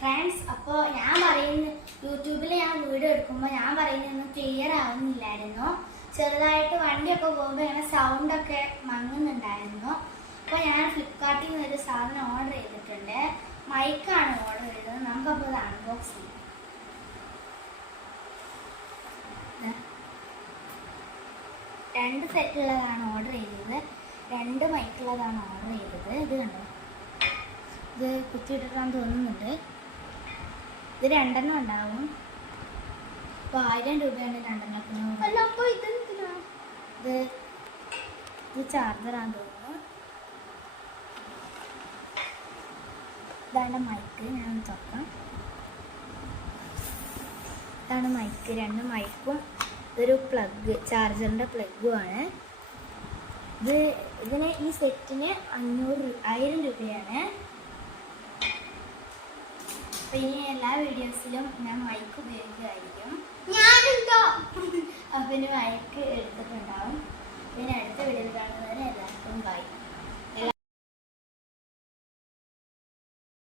Friends, അപ്പോൾ ഞാൻ പറയുന്ന യൂട്യൂബിൽ ഞാൻ വീഡിയോ എടുക്കുമ്പോൾ ഞാൻ പറയുന്നതൊന്നും ക്ലിയർ ആവുന്നില്ലായിരുന്നു. ചെറുതായിട്ട് വണ്ടിയൊക്കെ പോകുമ്പോൾ ഇങ്ങനെ സൗണ്ടൊക്കെ മങ്ങുന്നുണ്ടായിരുന്നു. അപ്പോൾ ഞാൻ ഫ്ലിപ്കാർട്ടിൽ നിന്ന് ഒരു സാധനം ഓർഡർ ചെയ്തിട്ടുണ്ട്. മൈക്കാണ് ഓർഡർ ചെയ്തത്. നമുക്കപ്പോൾ ഇത് അൺബോക്സ് ചെയ്യാം. രണ്ട് സെറ്റുള്ളതാണ് ഓർഡർ ചെയ്തത്. 2 മൈക്കുള്ളതാണ് ഓർഡർ ചെയ്തത്. ഇത് കണ്ടോ, ഇത് കുത്തിയിട്ടിട്ടാന്ന് തോന്നുന്നുണ്ട്. ഇത് 2 എണ്ണം ഉണ്ടാവും. അപ്പോൾ 1000 രൂപയാണ് 2 എണ്ണത്തിന്. ഇത് ചാർജറാന്ന് തോന്നുന്നു. ഇതാണ് മൈക്ക്. ഞാൻ തുറക്കാം. ഇതാണ് മൈക്ക്. 2 മൈക്കും ഇതൊരു പ്ലഗ്, ചാർജറിൻ്റെ പ്ലഗുമാണ്. ഇതിന് ഈ സെറ്റിന് 1000 രൂപയാണ്. അപ്പം ഇനി എല്ലാ വീഡിയോസിലും ഞാൻ മൈക്ക് ഉപയോഗിക്കുമായിരിക്കും. അപ്പം ഇനി മൈക്ക് എടുത്തിട്ടുണ്ടാവും. പിന്നെ അടുത്ത വീഡിയോയിൽ കാണുന്നവരെ എല്ലാവർക്കും